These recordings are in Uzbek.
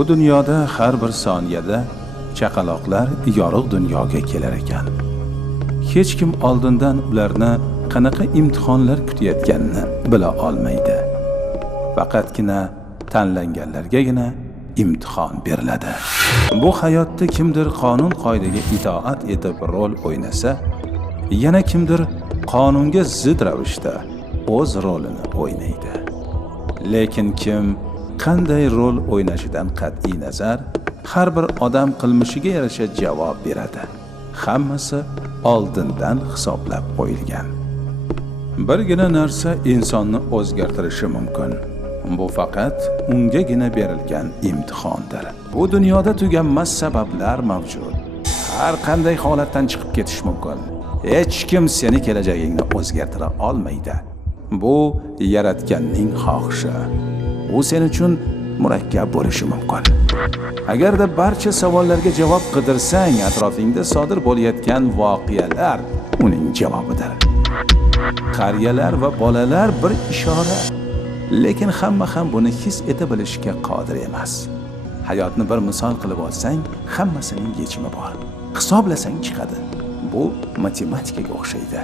Bu dunyoda har bir soniyada chaqaloqlar yorug' dunyoga kelar ekan. Hech kim oldindan ularni qanaqa imtihonlar kutayotganini bila olmaydi. Faqatgina tanlanganlargagina imtihon beriladi. Bu hayotda kimdir qonun qoidaga itoat etib rol o'ynasa, yana kimdir qonunga zid ravishda o'z rolini o'ynaydi. Lekin kim qanday rol o'ynashidan qat'iy nazar, har bir odam qilmishiga yarasha javob beradi. Hammasi oldindan hisoblab qo'yilgan. Birgina narsa insonni o'zgartirishi mumkin. Bu faqat ungagina berilgan imtihondir. Bu dunyoda tuganmas sabablar mavjud. Har qanday holatdan chiqib ketish mumkin. Hech kim seni kelajagingni o'zgartira olmaydi. Bu yaratganning xohishi. U sen uchun murakkab bo'lishi mumkin. Agarda barcha savollarga javob qidirsang, atrofingda sodir bo'layotgan voqealar uning javobidir. Qariyalar va bolalar bir ishora. Lekin hamma ham buni his eta bilishga qodir emas. Hayotni bir misol qilib olsang, hammasining yechimi bor. Hisoblasang chiqadi. Bu matematikaga o'xshaydi.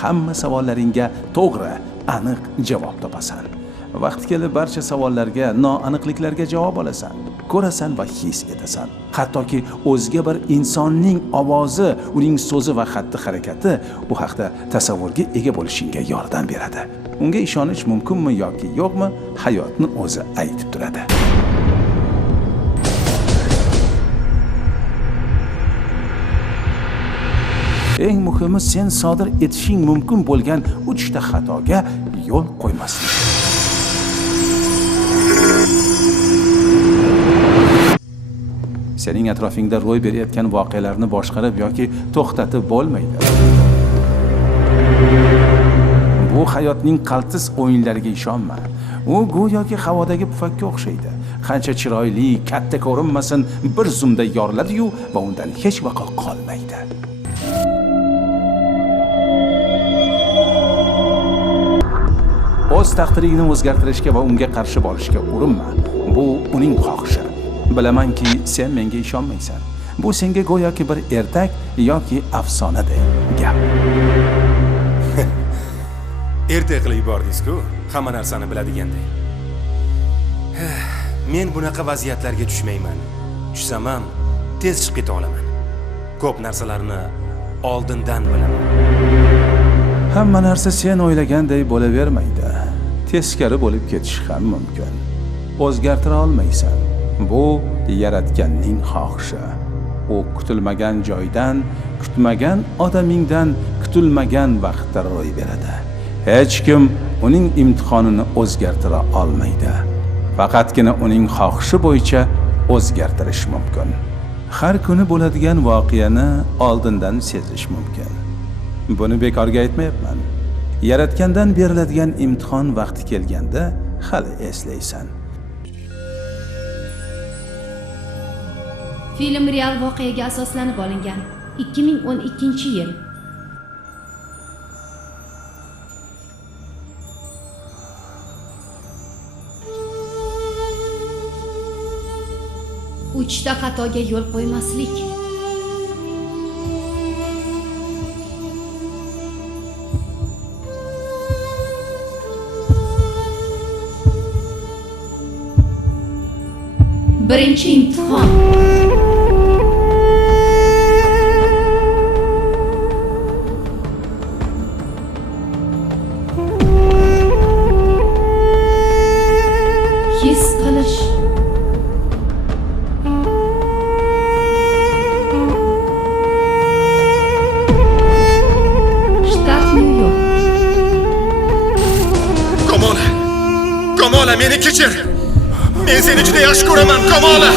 Hamma savollaringga to'g'ri, aniq javob topasan. Vaqti kelib barcha savollarga, noaniqliklarga javob olasan, ko'rasan va his etasan. Hattoki o'zga bir insonning ovozi, uning so'zi va xatti-harakati u haqda tasavvurga ega bo'lishingga yordam beradi. Unga ishonish mumkinmi yoki yo'qmi, hayotni o'zi aytib turadi. Eng muhimi sen sodir etishing mumkin bo'lgan 3 ta xatoga yo'l qo'ymaslik. Sening atrofingda ro'y berayotgan voqealarni boshqarib yoki to'xtatib bo'lmaydi. Bu hayotning qaltis o'yinlariga ishonma. U go'yoki havodagi pufakka o'xshaydi. Qancha chiroyli, katta ko'rinmasin, bir zumda yoriladi-yu va undan hech vaqo qolmaydi. O'z taqdiringni o'zgartirishga va unga qarshi borishga urinma. Bu uning xohishi. Bilamanki, sen menga ishonmaysan. Bu senga go'yoki bir ertak yoki afsonaday gap. Erta qilib yubordingiz-ku, hamma narsani biladiganday. Men bunaqa vaziyatlarga tushmayman. Tushsam ham tez chiqib keta olaman. Ko'p narsalarni oldindan bilaman. Hamma narsa sen o'ylaganday bo'lavermaydi. Teskari bo'lib ketish ham mumkin. O'zgartira olmaysan. Bu yaratganning xohishi. U kutilmagan joydan, kutmagan odamingdan, kutilmagan vaqtda ro'y beradi. Hech kim uning imtihonini o'zgartira olmaydi. Faqatgina uning xohishi bo'yicha o'zgartirish mumkin. Har kuni bo'ladigan voqeani oldindan sezish mumkin. Buni bekorga aytmayapman. Yaratgandan beriladigan imtihon vaqti kelganda hali eslaysan. Film real voqeaga asoslanib olingan. 2012-yil. Uchta xatoga yo'l qo'ymaslik. Birinchi imtihon. His qilish. Shtat Nyu-York. Kamola, meni kechir. Men seni juda yaxshi ko'raman, Kamola.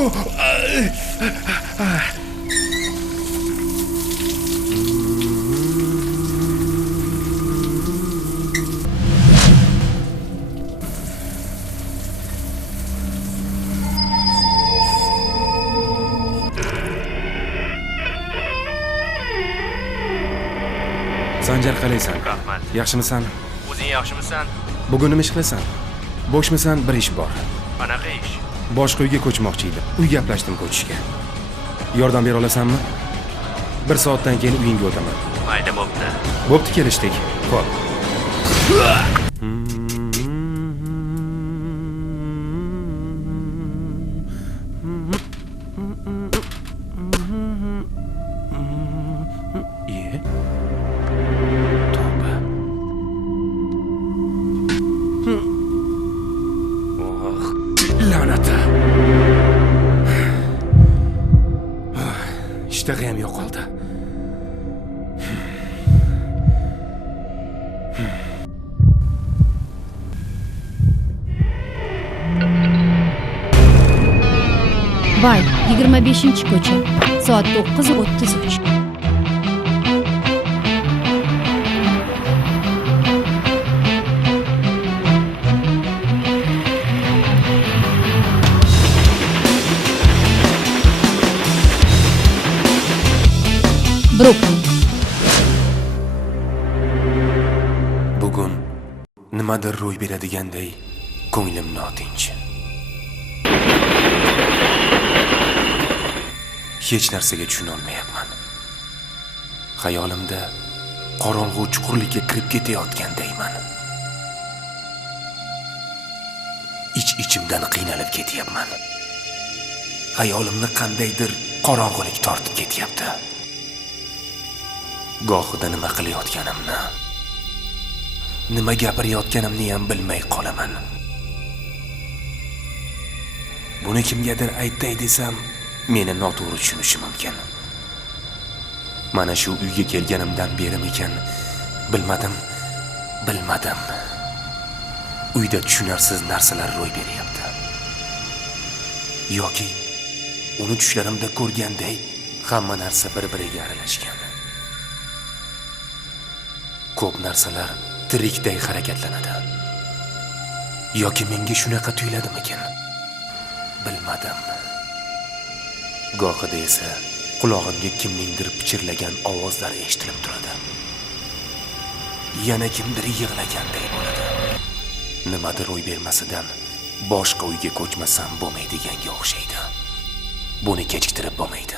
Sanjar, qalaysan? Rahmat. Yaxshimisan? O'zing yaxshimisan? Bugun nima ish qilasan? Bo'shmisan? Bir ish bor. Qanaqa ish? Boshqa uyga ko'chmoqchi edim. Uy gaplashdim ko'chishga. Yordam bera olasanmi? 1 soatdan keyin uyingga o'taman. Mayda bo'pti. Bo'pti, kelishdik. Xo'p. La'nati. Ishtag'i ham yo'qoldi. Bay, 25-ko'cha. Soat 9:33. Brooklyn. Bugun nimadir ro'y beradiganday ko'nglim notinch. Hech narsaga tushuna olmayapman. Xayolimda qorong'u chuqurlikka kirib ketayotgandayman. Ich-ichimdan qiynalib ketyapman. Xayolimni qandaydir qorong'ulik tortib ketyapti. Gohida nima qilayotganimni, nima gapirayotganimni ham bilmay qolaman. Buni kimgadir aytay desam, meni noto'g'ri tushunishi mumkin. Mana shu uyga kelganimdan berimikan, bilmadim. Uyda tushunarsiz narsalar ro'y beryapti. Yoki uni tushlarimda ko'rganday hamma narsa bir-biriga aralashgan. Ko'p narsalar tirikday harakatlanadi. Yoki menga shunaqa tuyuladimikin? Bilmadim. Gohida esa qulog'imga kimningdir pichirlagan ovozlari eshitilib turadi. Yana kimdir yig'laganday bo'ladi. Nimadir ro'y bermasidan boshqa uyga ko'chmasam bo'lmaydiganga o'xshaydi. Buni kechiktirib bo'lmaydi.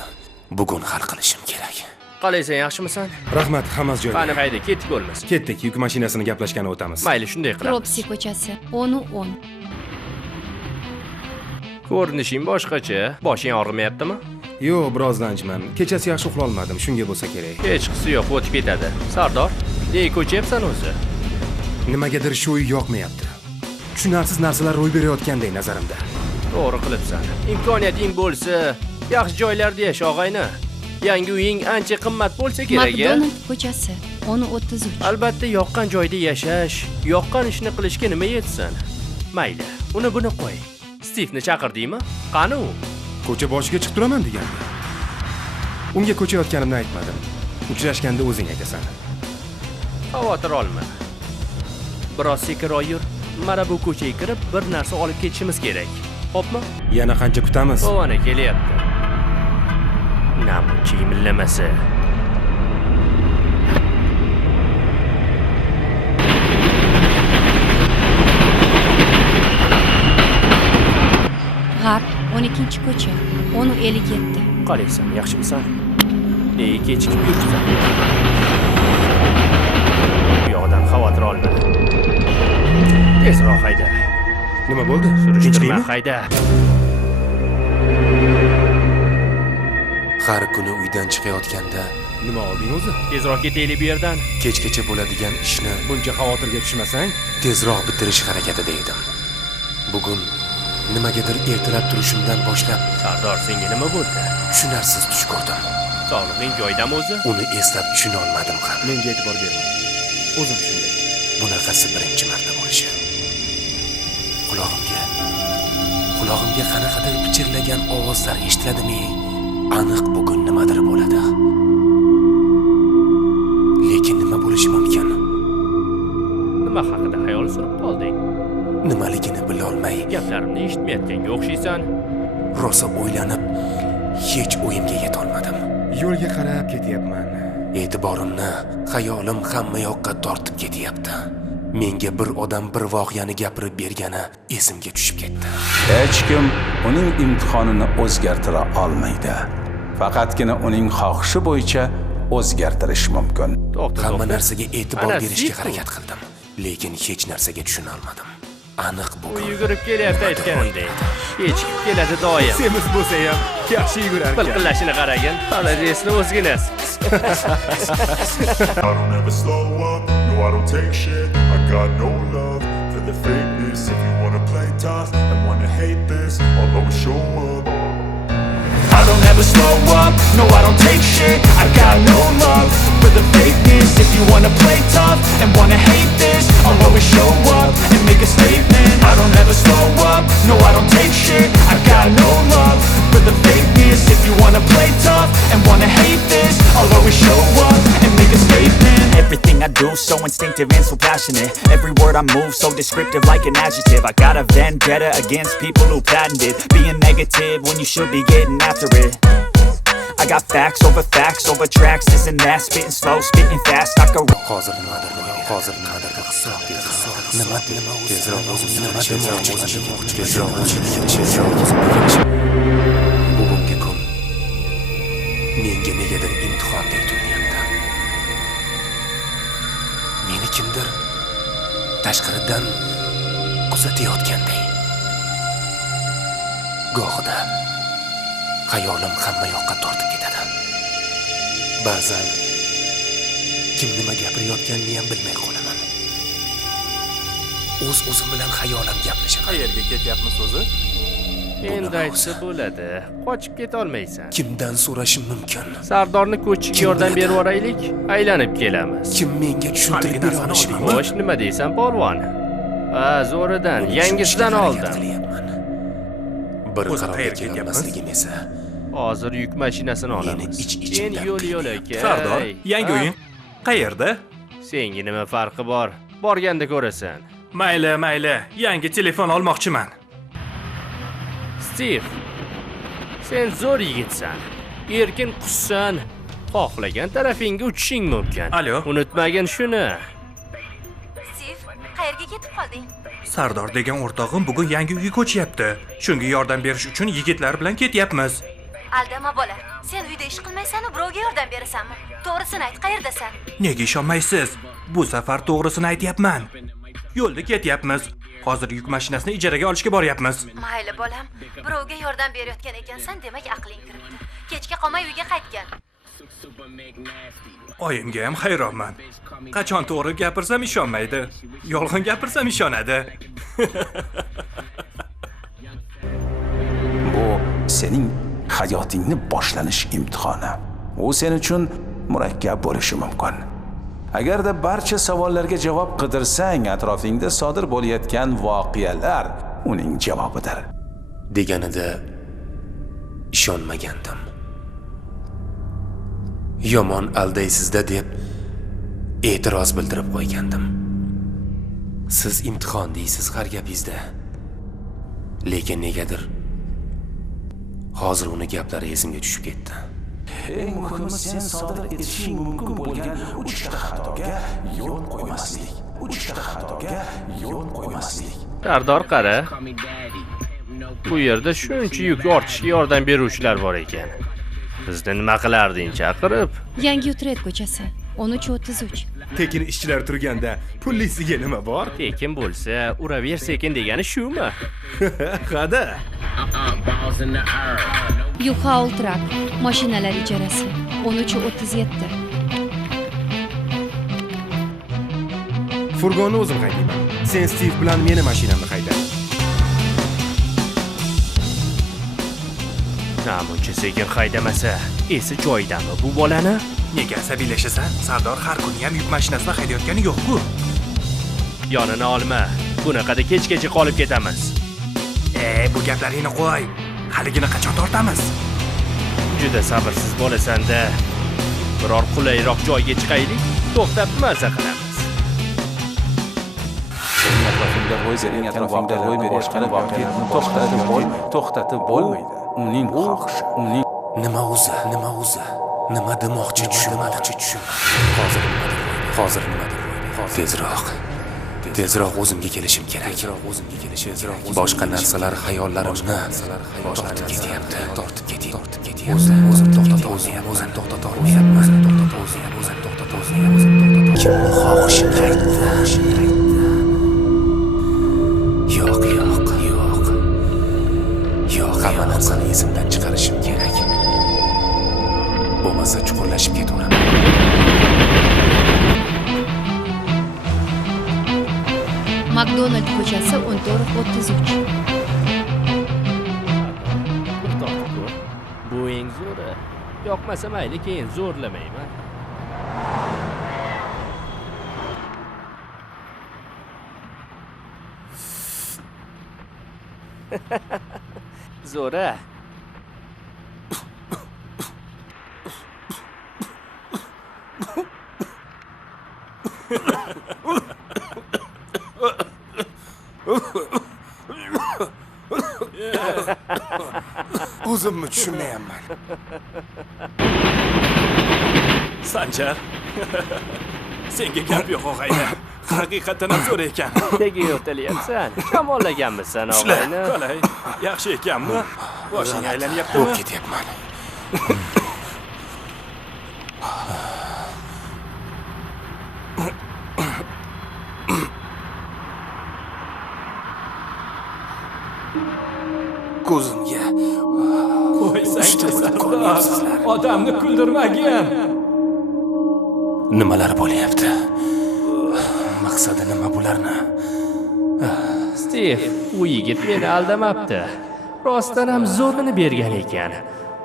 Bugun hal qilishim kerak. Qalaysan, yaxshimisan? Rahmat, hammasi joyida. Qani hayda, ketdik bo'lmasa. Ketdik, yuk mashinasini gaplashgani o'tamiz. Mayli, shunday qilamiz. Propsi ko'chasi. 10:10. Ko'rinishing boshqacha. Boshing og'rimayaptimi? Yo'q, biroz lanjman. Kechasi yaxshi uxla olmadim, shunga bo'lsa kerak. Hech qisi yo'q, o'tib ketadi. Sardor, nega ko'chyapsan o'zi? Nimagadir shu uy yoqmayapti. Tushunarsiz narsalar ro'y berayotganday nazarimda. To'g'ri qilibsan. Imkoniyating bo'lsa, yaxshi joylarda yasha, og'ayni. Yangi uying ancha qimmat bo'lsa kerak-a? McDonald ko'chasi. 10:33. Albatta, yoqqan joyda yashash, yoqqan ishni qilishga nima yetsin? Mayli, uni buni qo'y. Stivni chaqirdingmi? Qani u? Ko'cha boshiga chiqib turaman degandi. Unga ko'chayotganimni aytmadim. Uchrashganda o'zing aytasan. Xavotir olma. Biroz sekinroq yur. Mana bu ko'chaga kirib bir narsa olib ketishimiz kerak. Xo'pmi? Yana qancha kutamiz? Qovana kelyapti. Namuncha imillamasa. G'arb 12-ko'cha. 10:57. Qalaysan, yaxshimisan? Nega kechikib yuribsan? Bu yoqdan xavotir olma. Tezroq hayda. Nima bo'ldi? Surishtirma, hayda. Har kuni uydan chiqayotganda nima olding o'zi? Tezroq ketaylik bu yerdan. Kechgacha bo'ladigan ishni Buncha xavotirga tushmasang, tezroq bitirish harakatida edim. Bugun nimagadir ertalab turishimdan boshlab Sardor, senga nima bo'ldi? tushunarsiz tush ko'rdim. Sog'lig'ing joyidami o'zi? Uni eslab tushuna olmadim ham. Menga e'tibor berma. O'zim shunday. Bunaqasi birinchi marta bo'lishi. qulog'imga qanaqadir pichirlagan ovozlar eshitiladimi? Aniq bugun nimadir bo'ladi. Lekin nima bo'lishi mumkin? Nima haqida xayol surib qolding? Nimaligini bila olmay, Gaplarimni eshitmayotganga o'xshaysan. rosa o'ylanib, hech o'yimga yeta olmadim. Yo'lga qarab ketyapman. E'tiborimni xayolim hamma yoqqa tortib ketyapti. Menga bir odam bir voqeani gapirib bergani esimga tushib ketdi. Hech kim uning imtihonini o'zgartira olmaydi. Faqatgina uning xohishi bo'yicha o'zgartirish mumkin. Hamma narsaga e'tibor berishga harakat qildim, lekin hech narsaga tushuna olmadim. Aniq U bugun yugurib kelyapti aytganimdek. Kechikib keladi doim. Semiz bo'lsa ham yaxshi yugurar ekan. Bilqillashini qaragin. Hali resni o'zginasi. I don't ever slow up, no I don't take shit. I got no love for the fakeness. If you wanna play tough and wanna hate this, I'll always show up. I don't ever slow up, no I don't take shit. I got no love for the fakeness. If you wanna play tough and wanna hate this, I'll always show up and make a statement. I don't ever slow up, no I don't take shit. I got no love for the fakeness. If you wanna play tough and wanna hate this, I'll always show up and make a statement. Everything I do so instinctive and so passionate. Every word I move so descriptive like an adjective. I got a vendetta against people who patented being negative when you should be getting after it. I got facts over tracks, this and that, spitting slow, spitting fast. I could hozir nimadir hisob nima tezroq bugungi kun menga negadir imtihondek tuyulyapti. Meni kimdir tashqaridan kuzatayotganday. Go'g'ida xayolim hamma yoqqa tortib ketadi. Ba'zan kim nima gapirayotganini ham bilmay qolaman. O'zim bilan xayolan gaplashaman. Qayerga ketyapmiz o'zi? Endi aytsa bo'ladi. Qochib keta olmaysan. Kimdan so'rashim mumkin? Sardorni ko'chiga yordam berib yuboraylik, aylanib kelamiz. Kim menga tushuntirib bera olishi mumkin? Xo'sh, nima deysan, polvon? Zo'ridan, yangisidan oldim. Bir qarorga kelmasligim esa Hozir yuk mashinasini olamiz. Sen yo'l aka. Sardor, yangi o'yin qayerda? Senga nima farqi bor? Borganda ko'rasan. Mayli, yangi telefon olmoqchiman. Stiv, sen zo'r yigitsan. Erkin qushsan. Xohlagan tarafingga uchishing mumkin. Alo. Unutmagin shuni. Stiv, qayerga ketib qolding? Sardor degan o'rtog'im bugun yangi uyga ko'chyapti. Shunga yordam berish uchun yigitlar bilan ketyapmiz. Aldama bola. Sen uyda ish qilmaysan-u, birovga yordam berasanmi? To'g'risini ayt, qayerdasan? Nega ishonmaysiz? Bu safar to'g'risini aytyapman. Yo'lda ketyapmiz. Hozir yuk mashinasini ijaraga olishga boryapmiz. Mayli bolam, birovga yordam berayotgan ekansan, demak aqling kiribdi. Kechga qolmay uyga qaytgan. Oyimga ham hayronman. Qachon to'g'ri gapirsam ishonmaydi. Yolg'on gapirsam ishonadi. Bu sening hayotingni boshlanish imtihoni. U sen uchun murakkab bo'lishi mumkin. Agarda barcha savollarga javob qidirsang, atrofingda sodir bo'layotgan voqealar uning javobidir. deganida ishonmagandim. Yomon aldaysizda deb e'tiroz bildirib qo'ygandim. Siz imtihon deysiz har gapingizda. Lekin negadir hozir uni gaplari esimga tushib ketdi. Eng muhimi sen sodir etishing mumkin bo'lgan 3 ta xatoga yo'l qo'ymaslik. 3 ta xatoga yo'l qo'ymaslik. Sardor qara. Bu yerda shuncha yuk ortishga yordam beruvchilar bor ekan. Bizni nima qilarding chaqirib? Yangi Utret ko'chasi 13:33. Tekin ishchilar turganda pullisiga nima bor? Tekin bo'lsa, uraver sekin degani shumi? Hada. Yuhaul Truck mashinalar ijarasi 13:37. Furgonni o'zim haydayman. Sen Stiv bilan meni mashinamni hayda. Namuncha sekin haydamasa, esi joyidami bu bolani? Nega asabiylashasan? Sardor har kuni ham yuk mashinasini haydayotgani yo'q-ku. Yonini olma. Bunaqada kechgacha qolib ketamiz. bu gaplaringni qo'y. Haligini qachon tortamiz? Juda sabrsiz bo'lasan-da. Biror qulayroq joyga chiqaylik, to'xtab maza qilamiz. atrofingda ro'y berayotgan voqeani to'xtatib bo'lmaydi. Uning xohishi, uning Nima o'zi? Nima demoqchi tushunmadi. Hozir nimadir ro'y berdi. Tezroq o'zimga kelishim kerak. Boshqa narsalar hayollarimni tortib ketyapti. O'zim to'xtata olmayapman. Kimni xohishini aytdi. Yo'q. Hamma narsani esimdan chiqarishim kerak. Bo'lmasa chuqurlashib ketaveraman. Makdonald ko'chasi 14:33. Bu eng zo'ri. Yoqmasa mayli, keyin zo'rlamayman. Zo'ra. O'zimni tushunmayapman. Sanjar. Senga gap yo'q og'ayni. Haqiqatan ham zo'r ekan. Nega yo'talyapsan? Shamollaganmisan og'ayni? Qalay? Yaxshi ekanmi? Boshing aylanyaptimi? Bo'lib ketyapman. Ko'zimga Qo'ysang, odamni kuldirmagin. nimalar bo'lyapti? Maqsadi nima bularni? Stiv, u yigit meni aldamabdi. Rostdan ham zo'rini bergan ekan.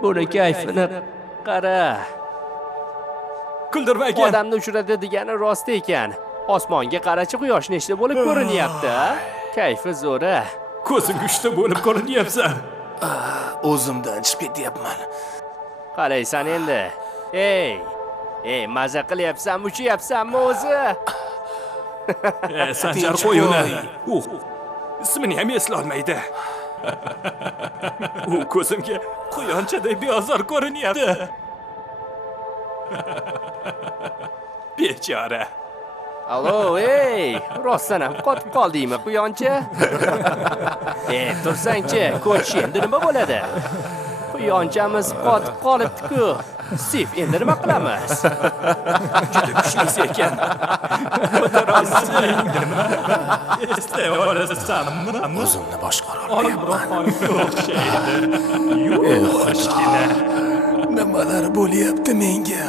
Buni kayfini qara. Kuldirmagin. Odamni uchradi degani rost ekan. Osmonga qarachi, quyosh nechta bo'lib ko'rinyapti. Kayfi zo'ra. Ko'zing uchta bo'lib ko'rinyapsan. O'zimdan chiqib ketyapman. Qalaysan endi? Ey, maza qilyapsanmi, uchyapsanmi o'zi? Sanjar qo'y uni. Ismini ham eslolmaydi. U ko'zimga quyonchaday beozor ko'rinyapti. Bechora. Allo, rostdan ham qotib qoldingmi, quyoncha? Tursangchi, ko'ch endi nima bo'ladi? Quyonchamiz qotib qolibdi-ku. Stiv, endi nima qilamiz? Juda kuchli ekan. O'zimni boshqara olmayapman. Nimalar bo'lyapti menga?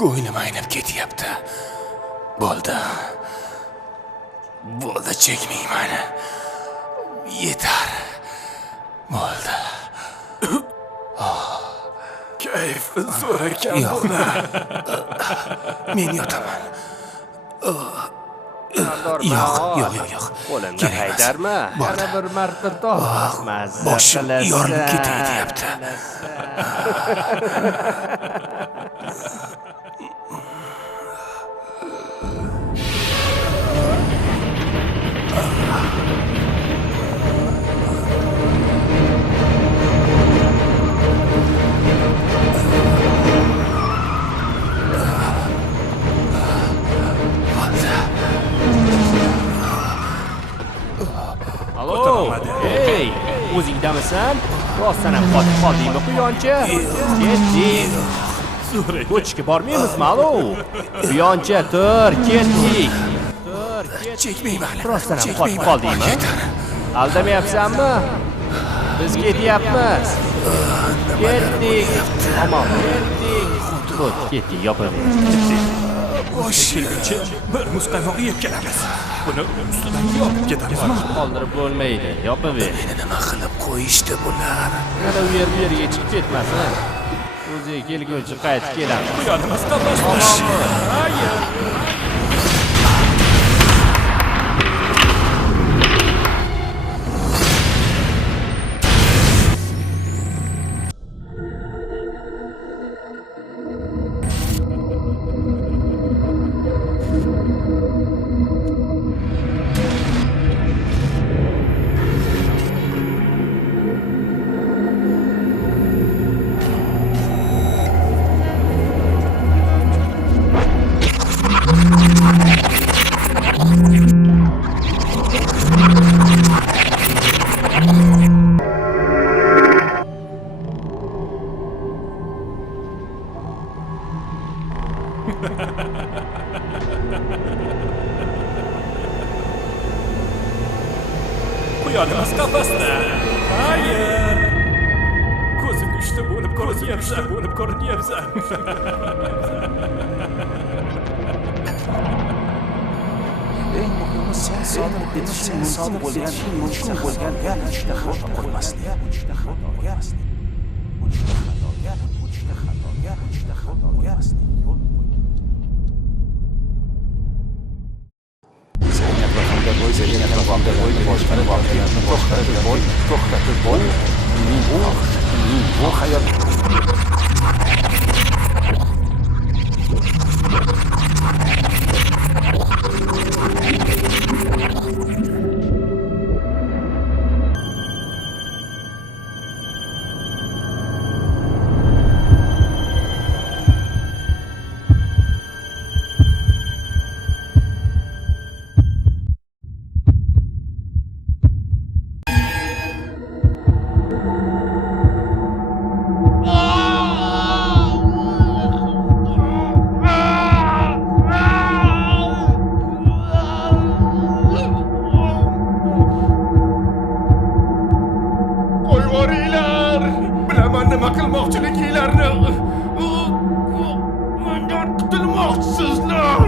Ko'nglim aynab ketyapti. Bo'ldi, chekmayman. Yetar. Bo'ldi. Kayf zo'r ekan buni. Men yotaman. Yo'q. Qo'limni haydarma. Yana bir marta tog'. Boshim yorilib ketay deyapti. O'zingdamisan? Rostdan ham qotib qoldingmi, quyoncha? Ketdik. Ko'chga bormaymizmi, alo? Quyoncha, tur, ketdik. Chekmayman. Rostdan ham qotib qoldingmi? Aldamayapsanmi? Biz ketyapmiz. Ketdik. Tamom, ketdik. Xo'p, ketdik, yopaver. Boshimcha bir muzqaymoq yeb kelamiz. Buni ustidan yopib ketamizmi? Qoldirib bo'lmaydi, yopaver. Meni nima qilib qo'yishdi bular? Yana u yerga chiqib ketmasin. O'ziga kelguncha qaytib kelamiz. Quyonimiz qamashmish. Hayır. Xayolimiz qafasda. Hayır. Ko'zim uchta bo'lib ko'rinyapsan. eng muhimi sen sodir etishing mumkin bo'lgan uchta xato qilmaslik. To'xtatib qo'y. Bu hayot Qo'yvoringlar. Bilaman nima qilmoqchiliginglarni. Mendan qutulmoqchisizlar.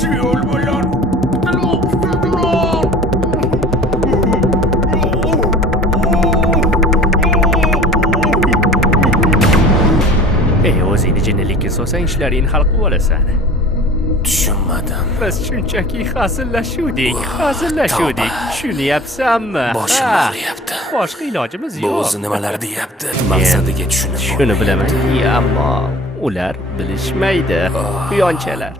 Shu yo'l bilan qutulmoqchisizlar. O'zingni jinnilikka solsang ishlaringni hal qilib olasan. Tushunmadim. Biz shunchaki hazillashuvdik. Tushunyapsanmi? Boshim og'riyapti. Boshqa ilojimiz Bu yo'q. o'zi nimalar deyapti? Maqsadiga tushunib Shuni bilaman, ammo ular bilishmaydi. Quyonchalar.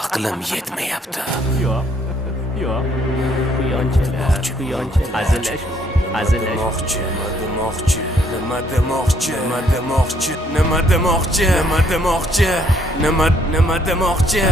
aqlim yetmayapti. Yo'q. Quyonchalar. Hazillash. Nima demoqchi?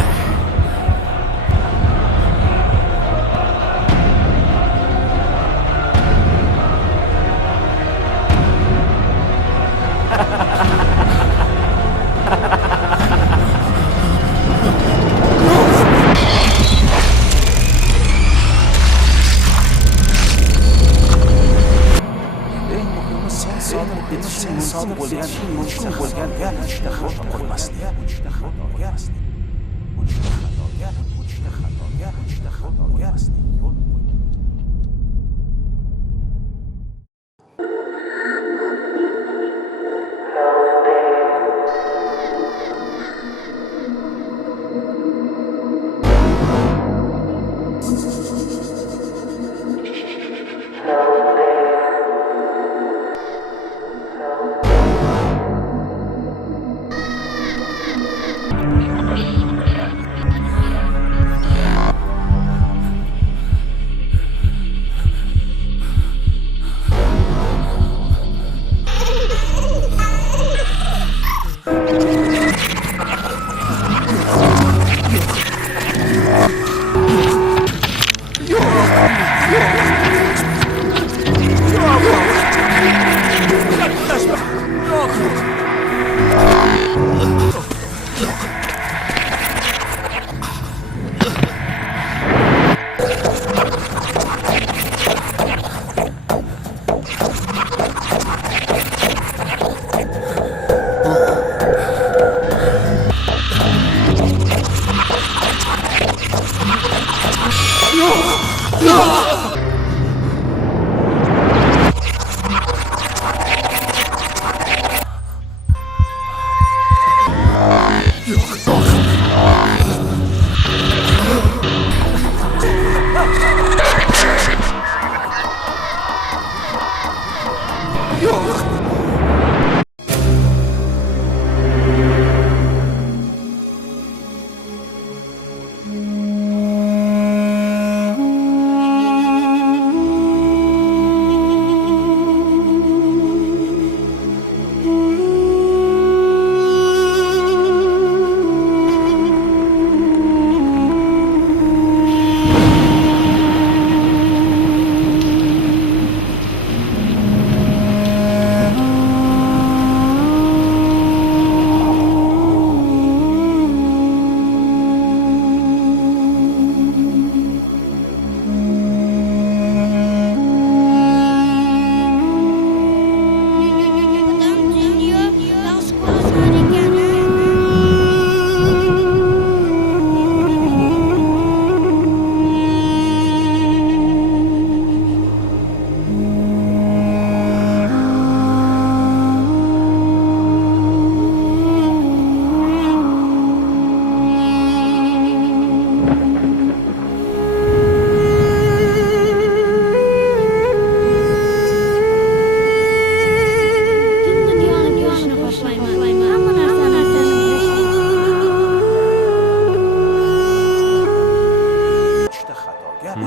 eng muhimi sen sodir etishing mumkin bo'lgan uchta xato qilmaslik.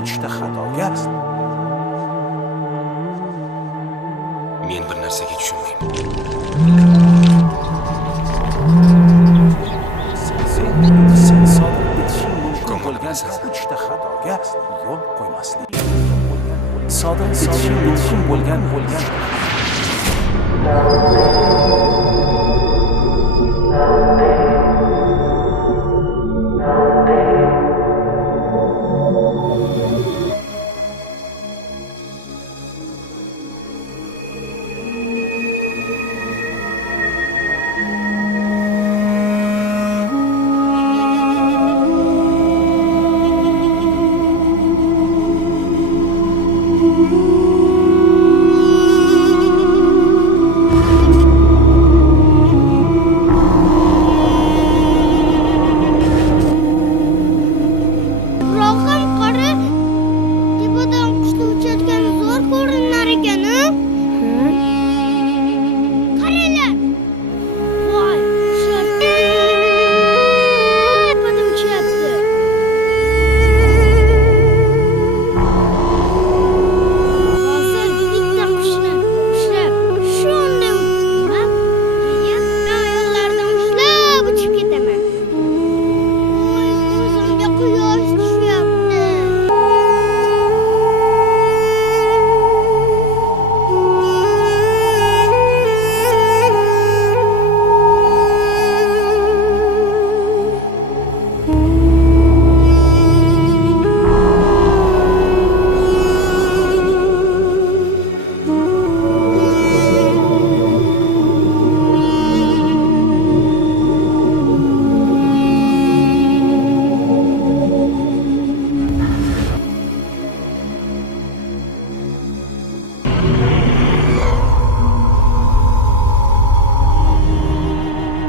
uchta xatoga Men bir narsaga tushunmayman. sen sodir etishing mumkin Ko'nglim bo'lgan bilasan. uchta xatoga yo'l qo'ymaslik. Sodir etishing mumkin bo'lgan Ibrohim qori tepadan qushni uchayotgan zo'r ko'rinar ekan, a? Qaranglar. Voy, qushlar tepadan uchayapti. Hozir bitta qushni ushlab, shunday utaman. Keyin oyoqlaridan ushlab uchib ketaman. Voy, ko'zimga quyosh tushyapti.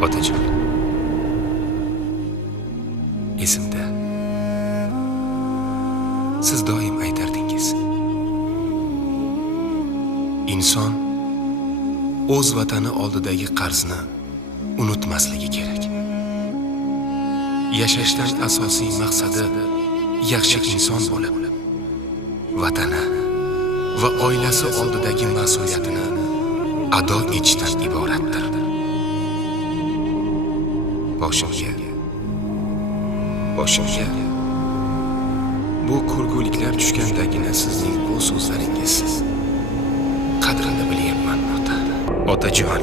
Otajon. Esimda. Siz doim aytardingiz. Inson o'z vatani oldidagi qarzni unutmasligi kerak. Yashashdan asosiy maqsadi yaxshi inson bo'lib, vatani va oilasi oldidagi mas'uliyatini ado etishdan iboratdir. Boshimga bu ko'rguliklar tushgandagina sizning bu so'zlaringiz qadrini bilyapman, otajon.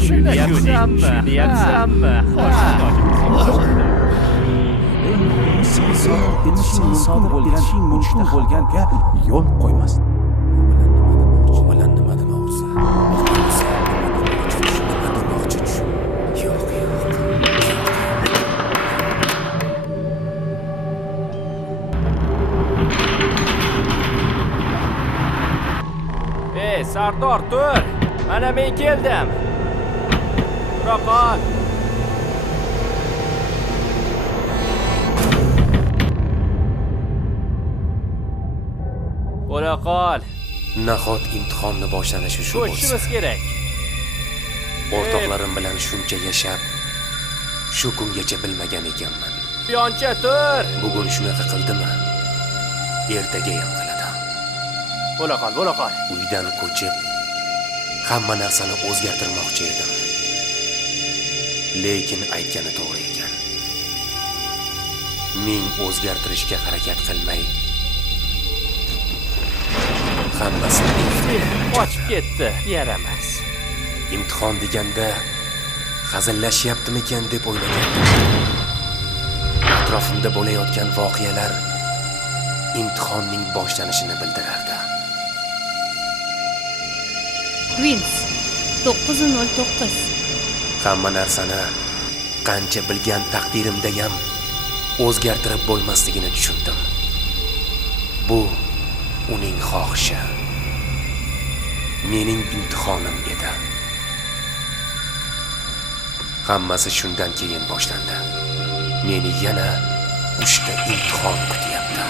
shunday deyapsanmi? etishing mumkin bo'lgan gap yo'l qo'ymas. Bu bilan nima demoqchi? Yo'q. Ey, Sardor, tur. Mana men keldim. Tura qol. Bo'la qol. Nahot imtihonni boshlanishi shu bo'lsa. Ko'chishimiz kerak. O'rtoqlarim bilan shuncha yashab, shu kungacha bilmagan ekanman. Yoncha tur. Bugun shunaqa qildimi? Ertaga ham qiladi. Bo'la qol. Uydan ko'chib, hamma narsani o'zgartirmoqchi edim. Lekin aytgani to'g'ri ekan. Men o'zgartirishga harakat qilmay, hammasini qochib ketdi. Yaramas. Imtihon deganda hazillashyaptimikan deb o'ylagandim. Atrofimda bo'layotgan voqealar imtihonning boshlanishini bildirardi. Twins 909. Hamma narsani qancha bilgan taqdirimda ham o'zgartirib bo'lmasligini tushundim. Bu uning xohishi. Mening imtihonim edi. Hammasi shundan keyin boshlandi. Meni yana 3 ta imtihon kutyapti.